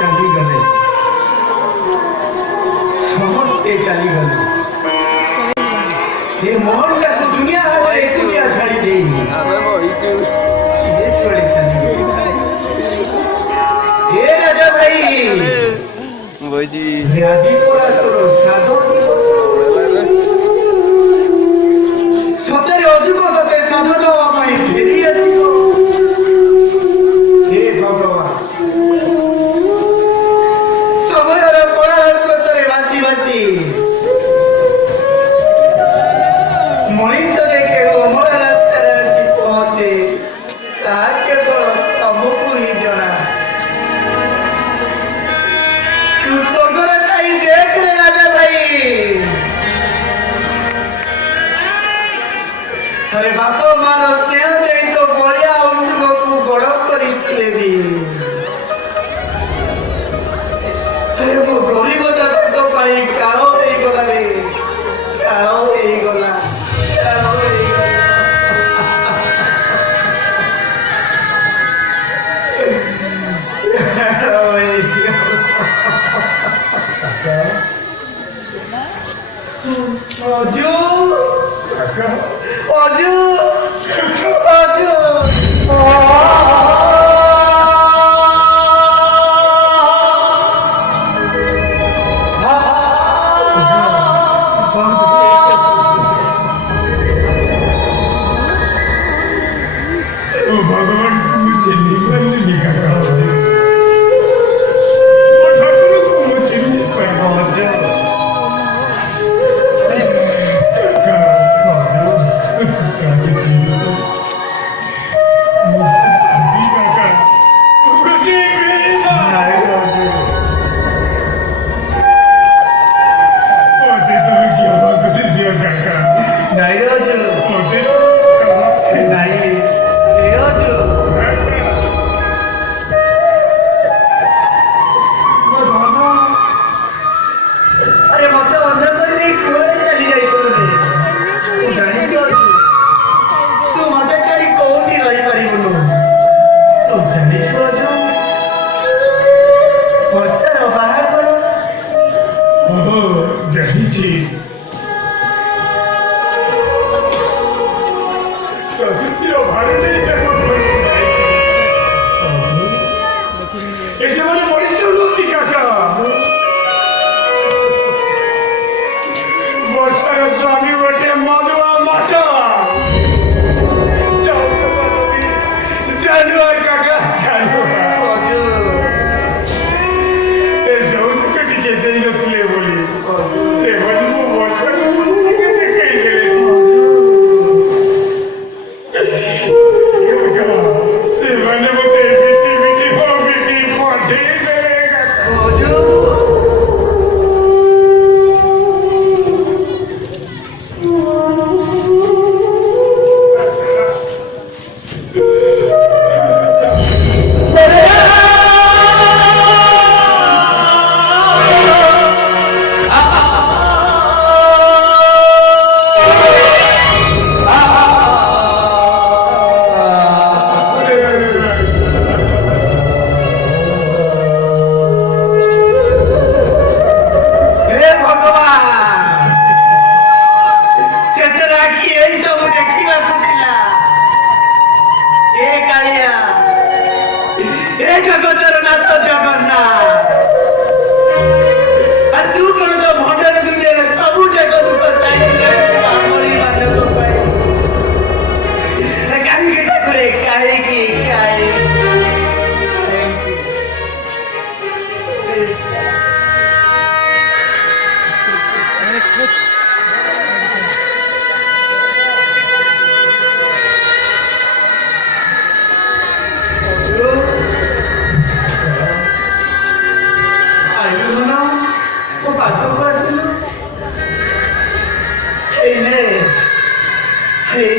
ଚାଲିଗଲେ ସମସ୍ତେ ଚାଲିଗଲେ ଏ ମୋହନଟାକୁ ଦୁନିଆ ଏକୁଟିଆ ଛାଡ଼ି ଦେଇନି ସିଏ ଚଳେ ଚାଲିଗଲେ ଏ ରାଜା ଭାଇ ଆଜି ପରା ତୋର ସାଧ ସତରେ ଅଧିକ ତତେ ସାଧ ଦେବା ପାଇଁ ଫେରି ଆସିବ ହେ ଭଗବାନ ସମୟର କଳା ସ୍ରୋତରେ ଭାସି ଭାସି ମଣିଷରେ କୋମଳ ରାସ୍ତାରେ ଆସି ପହଞ୍ଚେ ତାହା କେବଳ ତମକୁ ହିଁ ଜଣା ତୁ ସ୍ୱର୍ଗରେ ଥାଇ ଦେଖରେ ରାଜା ଭାଇ ଥରେ ବାପ ମାର ସ୍ନେହ ଦେଇ ତ ବଳିଆ ଅଂଶକୁ ବଡ଼ କରିଥିଲେ ବି ମୋ ଗରିବ ଜାତକ ପାଇଁ କାଳ ହେଇଗଲା ରେ କାଳ ହେଇଗଲା କାଳ ହେଇଗଲା ଅଜୁ ଅଜୁ ଅଜୁ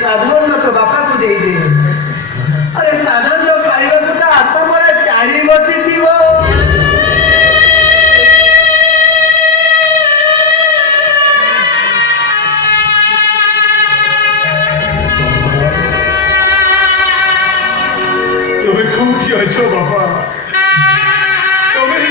साधारण तो बापा को दे अरे साधारण तो खाइबा तो आता मला चारी बसी थी वो तुम्हें खूब किया बापा तुम्हें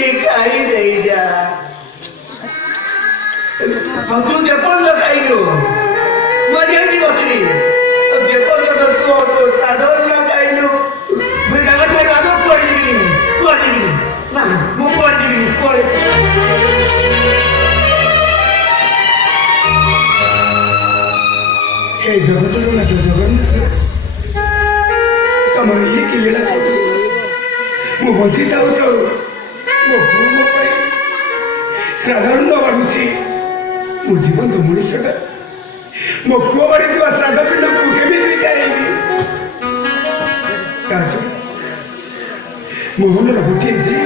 काही नाही द्या तू जे पण खाईलो मजा बसली जे पण तू साधारण खाईलो पडली ना मग पडली हे जगत जगन कमळी केलेला ମୁଁ ବଞ୍ଚି ଯାଉଛୁ ମୋ ପାଇଁ ସାଧାରଣ ବାଢୁଛି ମୋ ଜୀବନ ତ ମଣିଷଟା ମୋ ପୁଅ ବାଢିଥିବା ଶ୍ରାଦ୍ଧ ପିଣ୍ଡକୁ କେମିତି ଯାଇବି ମୋ ମନର ଗୋଟିଏ ଜି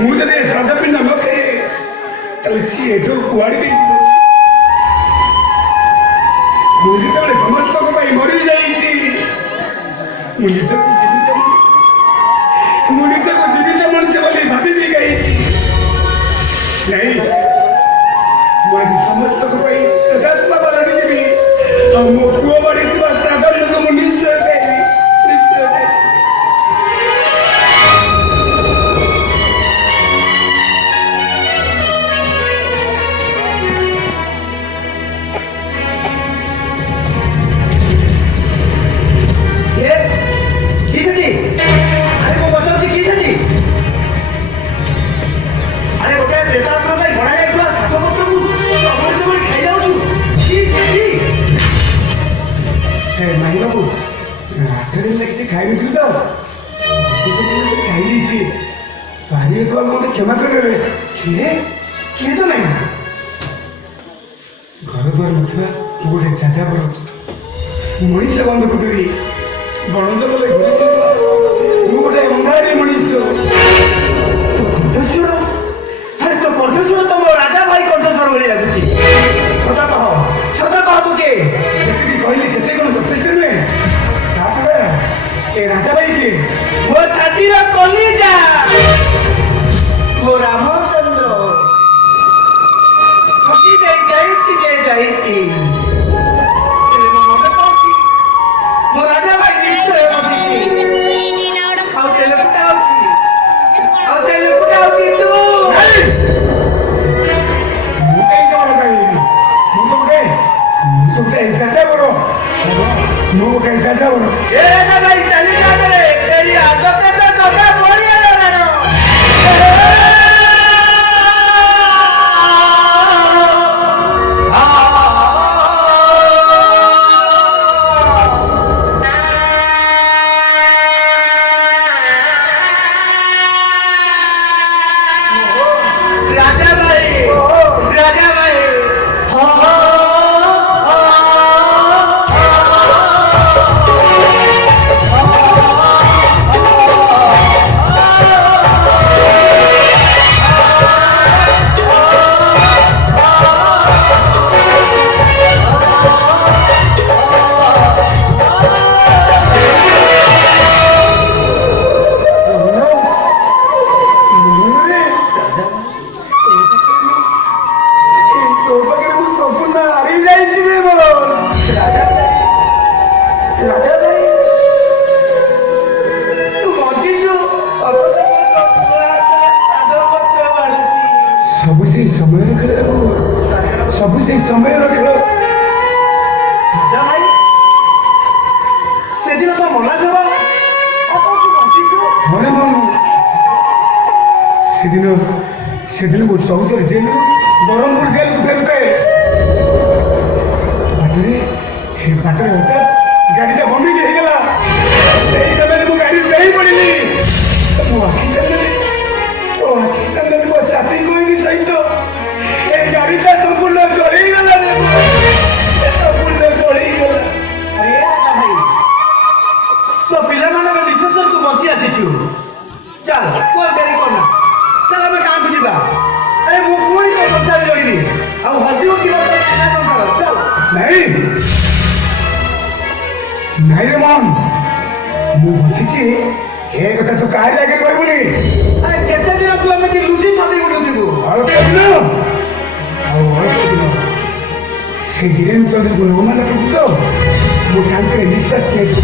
ମୁଁ ଯଦି ଶ୍ରାଦ୍ଧ ପିଣ୍ଡ ନ ଖାଏ ତାହେଲେ ସିଏ ଏଠୁ କୁଆଡ଼େ ବି ଯିବ ମୁଁ ଯେତେବେଳେ ସମସ୍ତଙ୍କ ପାଇଁ ମରିଯାଇଛି ମୁଁ ନିଜକୁ ମୁଁ ନିଜକୁ ଜୀବିତ ମଣିଷ ବୋଲି ଭାବିବି କାହିଁକି ନାଇଁ ମୁଁ ଆଜି ସମସ୍ତଙ୍କ ପାଇଁ ସଦାତ୍ମା ପାଲଟି ଯିବି ଆଉ ମୋ ପୁଅ ବାଢିଥିବା ଶ୍ରାଦ୍ଧକୁ ମୁଁ ନିଶ୍ଚୟ ଖାଇବି ନିଶ୍ଚୟ ଖାଇବି ଖାଇବି ତୁ ତ ଖାଇ ଦେଇଛି ପାରିବେ ତ ମତେ କ୍ଷମା କରିଦେବେ କିଏ କିଏ ତ ନାହିଁ ଘର ଦ୍ୱାର ନଥିବା ମୁଁ ଗୋଟେ ଯାଯାବର ମଣିଷ ବନ୍ଧ କରିବି ବଣ ଜଙ୍ଗଲ ମୁଁ ଗୋଟେ ଅଙ୍ଗାରୀ ମଣିଷ କଣ୍ଠସ୍ୱର ଆରେ ତୋ କଣ୍ଠସ୍ୱର ତମ ରାଜା ଭାଇ କଣ୍ଠସ୍ୱର ଭଳି ଲାଗୁଛି ସଦା କହ ତୁ କିଏ ଯେତିକି କହିଲି ସେତେ କ'ଣ ଯଥେଷ୍ଟ ନୁହେଁ ତା ଛଡ଼ା ଏ ରାଜା ଭାଇ କିଏ ମୋ ଛାତିର କଲିଜା ମୋ ରାମଚନ୍ଦ୍ର ଯାଇଛି ମୋ ରାଜା ଭାଇ ନିଶ୍ଚୟ ଆଉ ସେ ଲୋକଟା ହଉଛି ତୁ ମୁଁ କାହିଁ କଣ କହିବି ମୁଁ ତ ଗୋଟେ ଯାଯାବର ମୁଁ ଗୋଟେ ଯାଯାବର ଏ ରାଜା ଭାଇ ଚାଲି ଯାବରେ ତେରି ଆଗତେ ତ କଥା ପଡ଼ିଗଲା ନା ସବୁ ସେଇ ସମୟର ଖେଳ ସେଦିନ ତ ମଲା ଥିବ ସେଦିନ ମୁଁ 14 ଜେଲରୁ ବ୍ରହ୍ମପୁର ଜେଲକୁ ଫେରୁଥାଏ ବାଟରେ ହଠାତ୍ ଗାଡ଼ିଟା ବନ୍ଦିକି ହେଇଗଲା ସେଇ ସମୟରେ ମୁଁ ଗାଡ଼ି ଫେରି ପଡ଼ିଲି ମୋ ଆଖି ସାମ୍ନାରେ ମୋ ସାଥୀ କହିକି ସହିତ ଏ ଗାଡ଼ିଟା ସମ୍ପୂର୍ଣ୍ଣ ଚଳେଇଗଲା ସମ୍ପୂର୍ଣ୍ଣ ଚଳେଇଗଲା ଆରେ ଭାଇ ତୋ ପିଲାମାନଙ୍କ ବିଶ୍ୱାସରେ ତୁ ବଞ୍ଚି ଆସିଛୁ ଚାଲ କୁଆ ଡେରି କରନା ଚାଲ ଆମେ ଗାଁକୁ ଯିବା ଆରେ ମୁଁ ପୁଣି ତୋ ସଂସାରରେ ରହିବି ଆଉ ହସିବ କିବା ଚାଲ ନାଇଁ ନାଇଁ ରେ ମନ ମୁଁ ବୁଝିଛି ଏ କଥା ତୁ କାହାରି ଆଗେ କହିବୁନି ଆରେ କେତେ ଦିନ ତୁ ଏମିତି ଲୁଚି ଛପି ବୁଲୁଥିବୁ ଅଳ୍ପ ଦିନ ସେ ଧୀରେନ୍ଦ୍ର ଚୌଧୁରୀକୁ ନମାନ କରୁଛୁ ତ ମୁଁ ଶାନ୍ତିରେ ନିଶ୍ୱାସ ନେଇଛି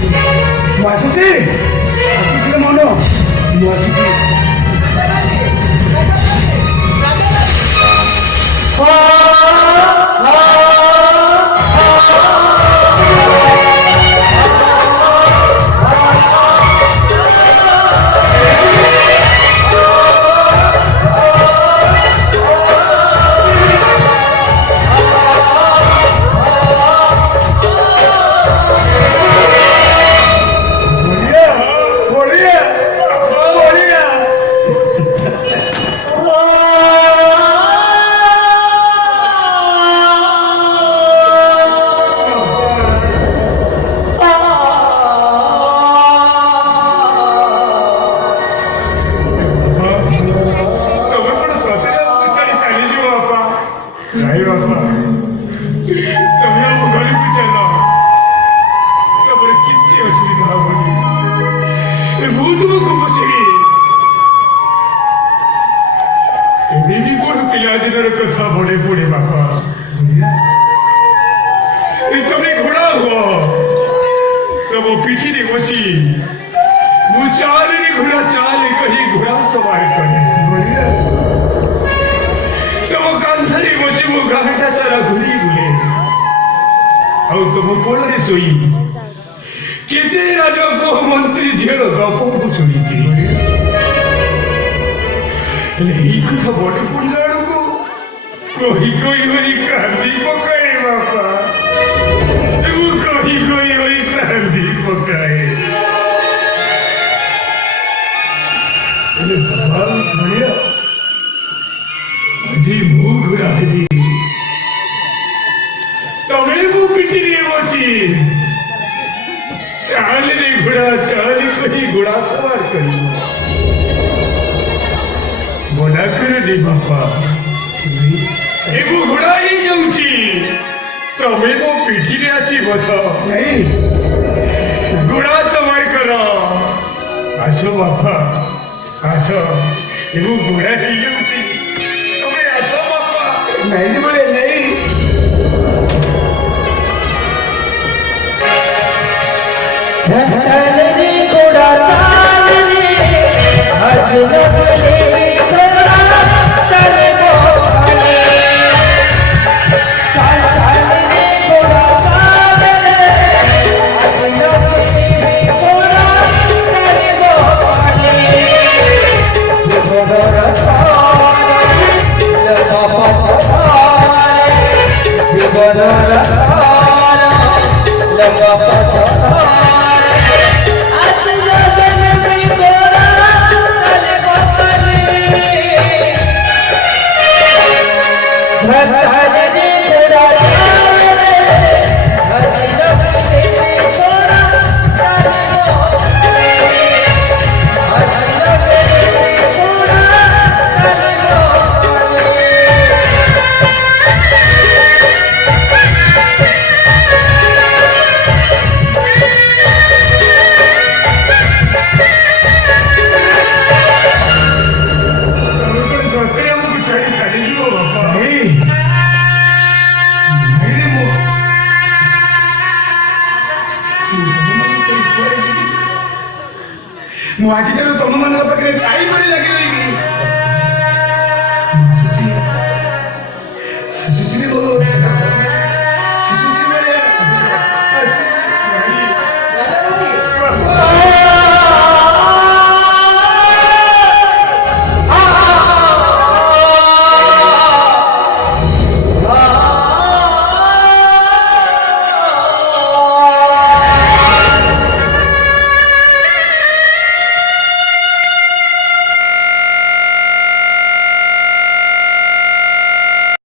ମୁଁ ଆସୁଛି ମନ ମୁଁ ଆସୁଛି नाही बाबा सगळं घरी विचारला खबर किती असुविधा होती भूत बसली एवढी कोण केली आधी तर कथा पुढे पुढे बाबा તમે ઘોડા હો તબો પીઠી ની વસી હું ચાલ ની ઘોડા ચાલે કહી ઘોડા સવાર કરે તબો કાંથરી વસી હું ગાંઠા સારા ઘુરી ગુલે આવ તબો કોલરે સોઈ કેતે રાજા કો મંત્રી જેરો ગપો સુનીજી લઈ કથા બોડે પુંડાડો કો કોઈ કોઈ વરી કાંદી પકડે બાપા कोई कोई वही क्रांति पकाए भगवान बढ़िया अजी भूख राजी तमें वो पिटरी बसी चाल ने घोड़ा चाल कहीं घोड़ा सवार करी बोला कर दे बापा ये वो घोड़ा ही जाऊची તમે તો પીઠી રહ્યા બસો નહીં ઘોડા સવાર કરો આછો બાપા આછો એવું ઘોડા થઈ ગયું તમે આછો બાપા નહીં બોલે નહીં ચાલને ઘોડા ચાલને હજ ન બોલે